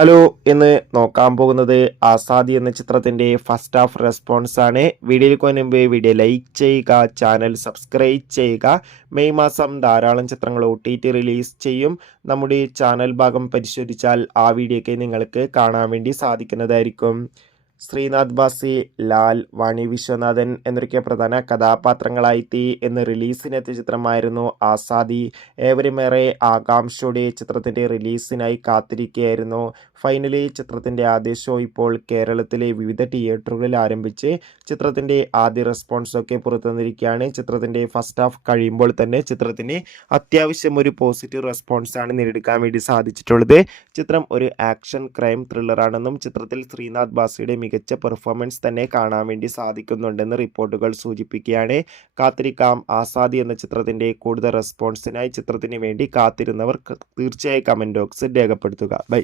Hello, ഇന്ന് നോക്കാൻ പോകുന്നത് ആസാദി എന്ന ചിത്രത്തിൻ്റെ ഫസ്റ്റ് ഹാഫ് റെസ്പോൺസ് ആണ്. വീഡിയോയിൽ പോകുന്നതിന് മുമ്പ് വീഡിയോ ലൈക്ക് ചെയ്യുക, ചാനൽ സബ്സ്ക്രൈബ് ചെയ്യുക. മെയ് മാസം ധാരാളം ചിത്രങ്ങൾ OTT റിലീസ് ചെയ്യും. നമ്മുടെ ചാനൽ ഭാഗം പരിശോധിച്ചാൽ ആ വീഡിയോയ്ക്ക് നിങ്ങൾക്ക് കാണാൻ വേണ്ടി സാധിക്കുന്നതായിരിക്കും. ശ്രീനാഥ് ബാസി, ലാൽ, വാണി വിശ്വനാഥൻ എന്നൊക്കെ പ്രധാന കഥാപാത്രങ്ങളായെത്തി എന്ന് റിലീസിനെത്തിയ ചിത്രമായിരുന്നു ആസാദി. ഏവരുമേറെ ആകാംക്ഷയോടെ ചിത്രത്തിൻ്റെ റിലീസിനായി കാത്തിരിക്കുകയായിരുന്നു. ഫൈനലി ചിത്രത്തിൻ്റെ ആദ്യ ഷോ ഇപ്പോൾ കേരളത്തിലെ വിവിധ തിയേറ്ററുകളിൽ ആരംഭിച്ച് ചിത്രത്തിൻ്റെ ആദ്യ റെസ്പോൺസൊക്കെ പുറത്തു വന്നിരിക്കുകയാണ്. ചിത്രത്തിൻ്റെ ഫസ്റ്റ് ഹാഫ് കഴിയുമ്പോൾ തന്നെ ചിത്രത്തിന് അത്യാവശ്യം ഒരു പോസിറ്റീവ് റെസ്പോൺസാണ് നേടിയെടുക്കാൻ വേണ്ടി സാധിച്ചിട്ടുള്ളത്. ചിത്രം ഒരു ആക്ഷൻ ക്രൈം ത്രില്ലറാണെന്നും ചിത്രത്തിൽ ശ്രീനാഥ് ബാസിയുടെ മികച്ച പെർഫോമൻസ് തന്നെ കാണാൻ വേണ്ടി സാധിക്കുന്നുണ്ടെന്ന് റിപ്പോർട്ടുകൾ സൂചിപ്പിക്കുകയാണ്. കാത്തിരിക്കാം ആസാദി എന്ന ചിത്രത്തിൻ്റെ കൂടുതൽ റെസ്പോൺസിനായി. ചിത്രത്തിന് വേണ്ടി കാത്തിരുന്നവർ തീർച്ചയായും കമൻറ്റ് ബോക്സിൽ രേഖപ്പെടുത്തുക. ബൈ.